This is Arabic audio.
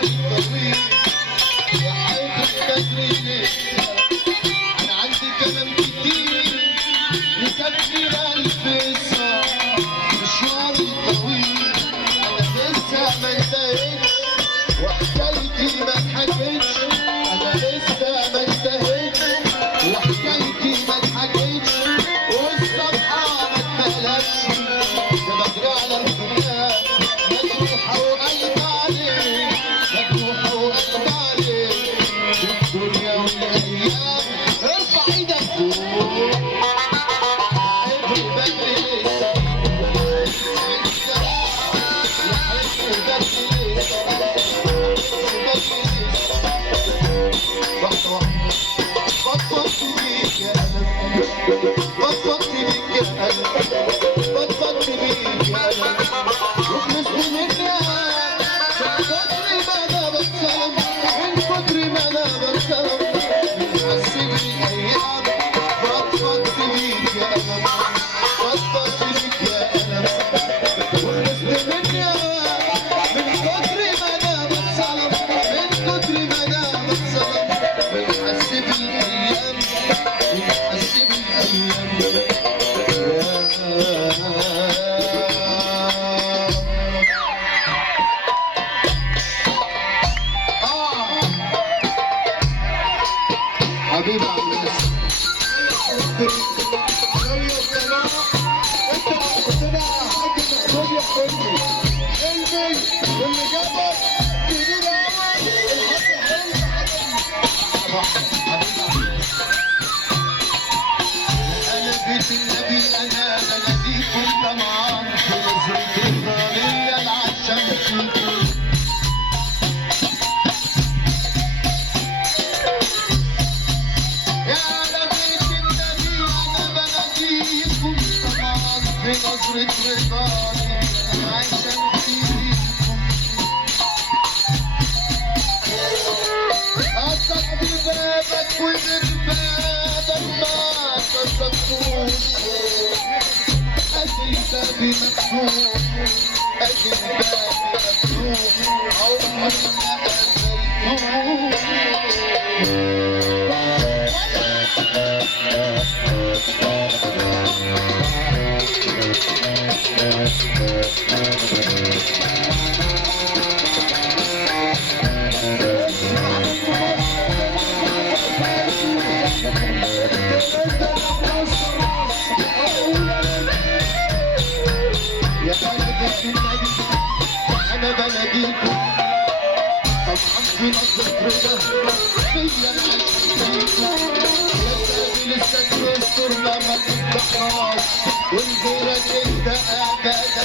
طويل يا حبيبي بدري لسه انا عندي كلام كتير يكفي الف ساعة مشواري طويل انا لسه ما انتهيتش وحكايتي ما اتحكتش انا لسه ما انتهيتش وحكايتي ما اتحكتش والصفحة ما اتملتش ده بدري على الدنيا مجروحة وقلب عليك مجروحة وقلب عليك الدنيا والايام ارفع ايدك فوق حبيبي بدري لسه يا حبيبي بدري لسه واحدة واحدة فضفضت بيك يا قلب فضفضت بيك يا قلب فضفضت بيك يا قلب وخلصت منك من كتر ما انا بتسلم من كتر ما انا بتسلم حسيت بالايام فضفضت بيك يا قلب فضفضت بيك يا قلب وخلصت منك من كتر ما انا بتسلم من كتر ما انا بتسلم بنحسب الايام بنحسب الايام حبيبي عم ناس انت قلت لها يا حاج محمود يا حلمي حلمي واللي جابك كبير قوي الحاج حلمي انا بيت النبي انا بناديكم طمعان في نظرة الضرية العشم فيكم يا انا بيت النبي انا بناديكم طمعان في نظرة رضاني العشم فيكم أصحب بابك ومن بابك ما كسبتوش أدي الباب مفتوح أدي الباب مفتوح عمري ما يا قلبي النبي انا بناديكم طبعا في نظرة رضا فيا العشق فيكم يا سابي لسه تستر ما تفتحناش ونقولك انت ابدا